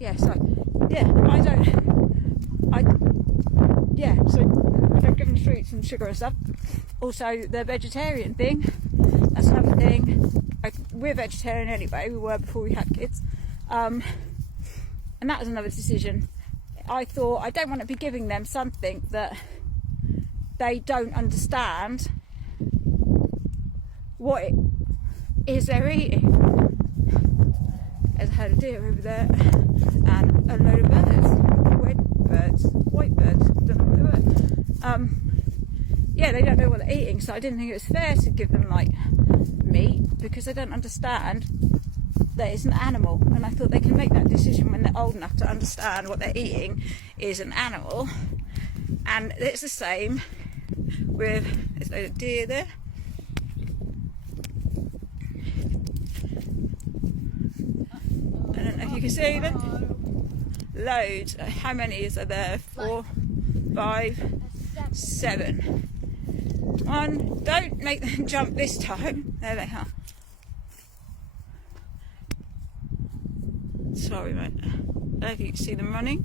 I don't give them fruits and sugar and stuff. Also, the vegetarian thing, that's another thing. We're vegetarian anyway, we were before we had kids. And that was another decision. I thought, I don't want to be giving them something that they don't understand what it is they're eating. There's a herd of deer over there and a load of birds, white birds, don't know what they were. They don't know what they're eating, so I didn't think it was fair to give them like meat because they don't understand that it's an animal, and I thought they can make that decision when they're old enough to understand what they're eating is an animal. And it's the same with, there's a load of deer there. I don't know if you can see them. Loads. How many is there? 4, 5, 7. One. Don't make them jump this time. There they are. Sorry, mate. I don't know if you can see them running.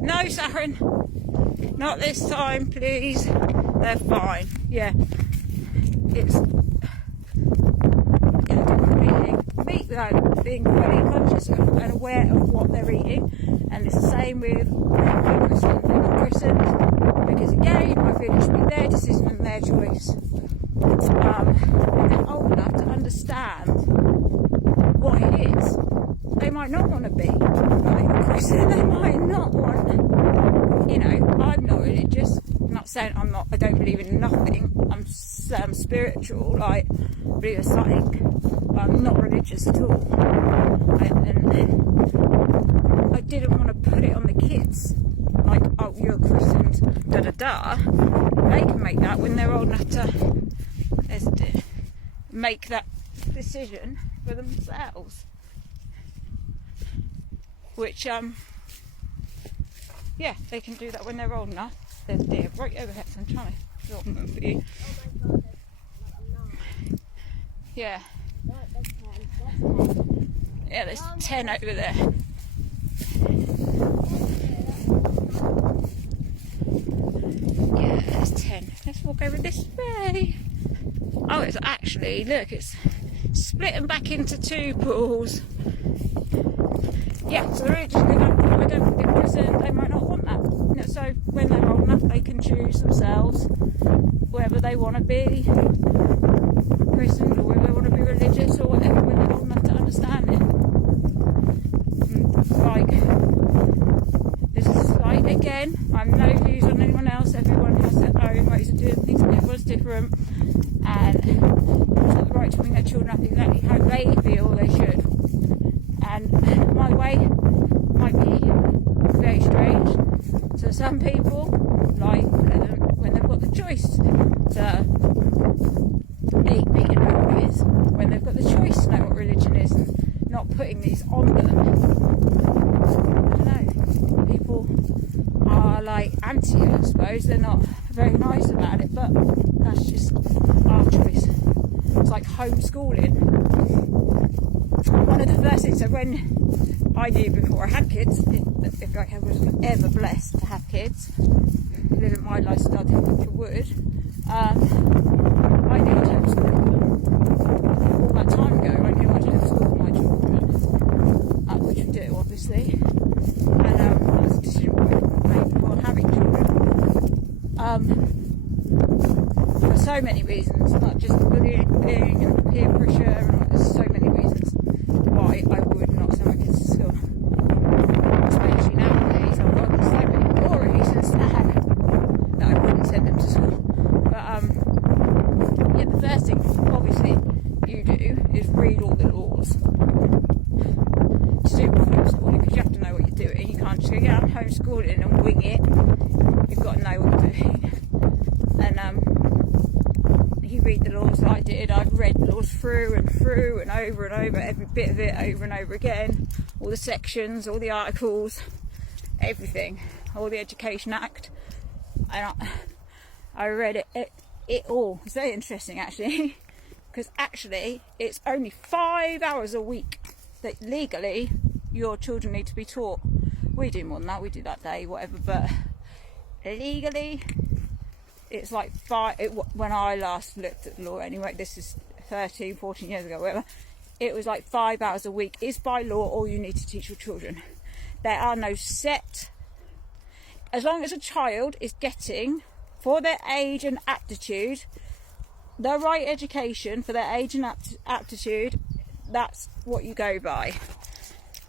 No, Saharin. Not this time, please. They're fine. Yeah. It's meat without being fully conscious and aware of what they're eating. And it's the same with christened. They're not christened because, again, I feel it should be their decision and their choice. When they're old enough to understand what it is, they might not want to be like christened. They might not want, I'm not religious. I'm not saying I don't believe in nothing. I'm spiritual, like, I believe in something, but I'm not religious at all. And I didn't want to put it on the kids, like, oh, you're christened, da da da. They can make that when they're old enough to make that decision for themselves. Which, they can do that when they're old enough. There's a deer right overhead, so I'm trying to film them for you. Oh my god, there's 9. Yeah. No, there's 10. Yeah, there's 10 over there. Yeah, there's 10. Let's walk over this way. Oh, it's actually, look, it's splitting back into 2 pools. Yeah, so they're just I don't think they're christened, they might not want that. So when they're old enough, they can choose themselves whether they want to be christened or whether they want to be religious or whatever when they're old enough to understand it. Like, this is like, again, I'm no views on anyone else. Everyone has their own ways of doing things, and everyone's different. And everyone's got the right to bring their children up exactly how they feel they should. And my way might be very strange to some people, like when they've got the choice to eat meat and know what it is, when they've got the choice to know what religion is and not putting these on them. I don't know, people are like anti it, I suppose. They're not very nice about it, but that's just our choice. It's like homeschooling. One of the first things, so when I knew before I had kids, if I was ever blessed to have kids, living my lifestyle, I think I would, I knew I'd homeschool them. All that time ago, I knew I'd homeschool my children, which we do, obviously. And that was a decision I made before having children. For so many reasons, not just the bullying thing and peer pressure, and there's so many reasons why I would not send my kids to school. Especially nowadays, I've got so many more reasons now that I wouldn't send them to school. But the first thing, obviously, you do is read all the laws to do with homeschooling, because you have to know what you're doing. You can't just go, yeah, I'm homeschooling and wing it. You've got to know what you're doing. And you read the laws like I did. I've read the laws through and over and over, every bit of it over and over again, all the sections, all the articles, everything, all the Education Act, and I read it all. It's very interesting actually, because actually it's only 5 hours a week that legally your children need to be taught. We do more than that, we do that day, whatever, but legally it's like when I last looked at the law anyway, this is 13, 14 years ago, whatever, it was like 5 hours a week is by law all you need to teach your children. There are no set, as long as a child is getting, for their age and aptitude, the right education for their age and aptitude, that's what you go by.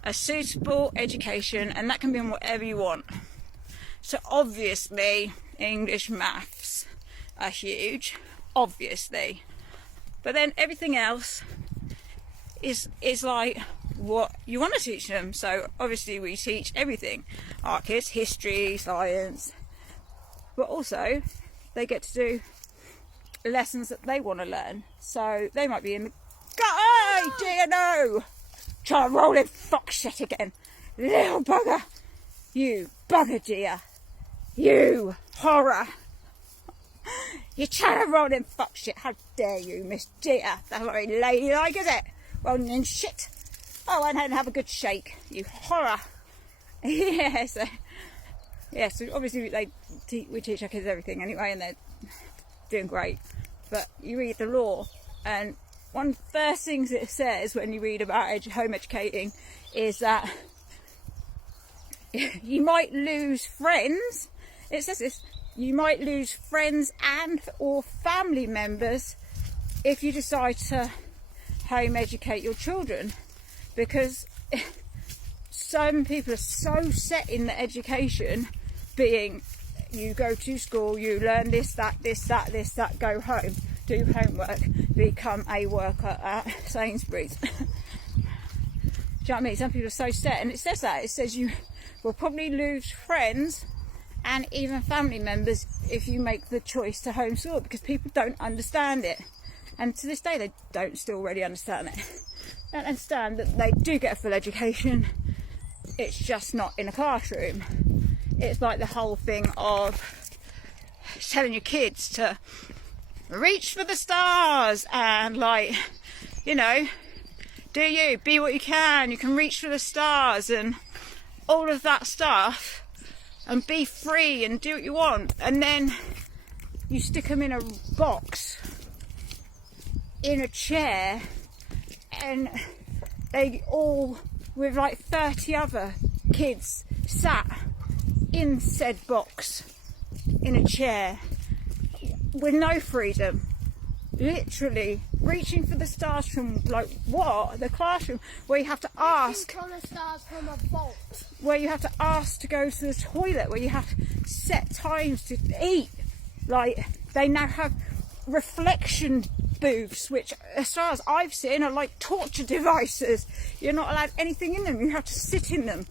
A suitable education, and that can be on whatever you want. So obviously English, maths are huge, obviously, but then everything else is like what you want to teach them. So obviously we teach everything, our kids, history, science, but also they get to do lessons that they want to learn. So they might be in the hey dear, no, try to roll in fox shit again, little bugger, you bugger dear, you horror, you're trying to roll in fox shit, how dare you, Miss Dear, that's not very ladylike, is it, rolling in shit, oh, and have a good shake, you horror. Yes, so obviously we teach our kids everything anyway, and they're doing great. But you read the law, and one of the first things it says when you read about home educating is that you might lose friends. It says this: you might lose friends and or family members if you decide to home educate your children, because some people are so set in the education being, you go to school, you learn this, that, go home, do homework, become a worker at Sainsbury's. Do you know what I mean? Some people are so set, and it says that. It says you will probably lose friends and even family members if you make the choice to homeschool, because people don't understand it. And to this day, they don't still really understand it. They don't understand that they do get a full education. It's just not in a classroom. It's like the whole thing of telling your kids to reach for the stars and, like, you know, be what you can reach for the stars and all of that stuff, and be free and do what you want, and then you stick them in a box, in a chair, and they all, with like 30 other kids sat in said box in a chair with no freedom, literally reaching for the stars from, like, what, the classroom where you have to ask from the stars from a vault, where you have to ask to go to the toilet, where you have set times to eat. Like, they now have reflection booths, which as far as I've seen are like torture devices. You're not allowed anything in them, you have to sit in them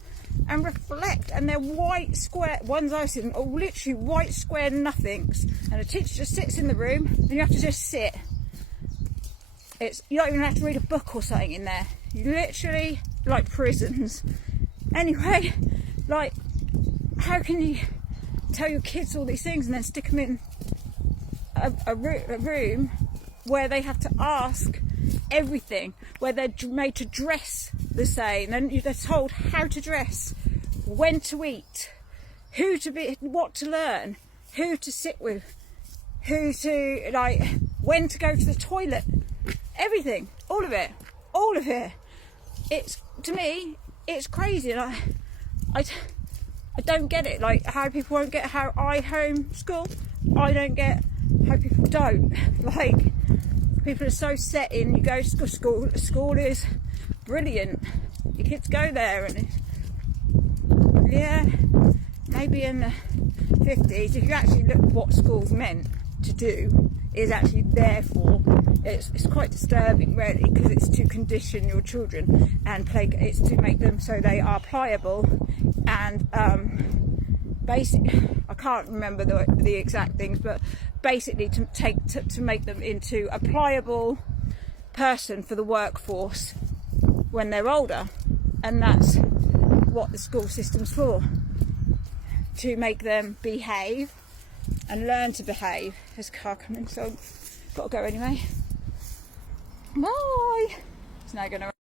and reflect, and they're white square ones I've seen, or literally white square nothings, and the teacher just sits in the room and you have to just sit. You don't even have to read a book or something in there. You literally, like prisons. Anyway, like, how can you tell your kids all these things and then stick them in a room where they have to ask everything, where they're made to dress the same, and they're told how to dress, when to eat, who to be, what to learn, who to sit with, who to, like, when to go to the toilet, everything, all of it. It's, to me, it's crazy, and I don't get it, like, how people won't get how I homeschool. I don't get how people don't. Like, people are so set in, you go to school is brilliant, your kids go there, and yeah, maybe in the 50s, if you actually look at what school's meant to do, is actually there for, it's quite disturbing really, because it's to condition your children and it's to make them so they are pliable and I can't remember the exact things, but basically to make them into a pliable person for the workforce when they're older. And that's what the school system's for, to make them behave and learn to behave. There's a car coming, so I've got to go anyway. Bye. It's now going to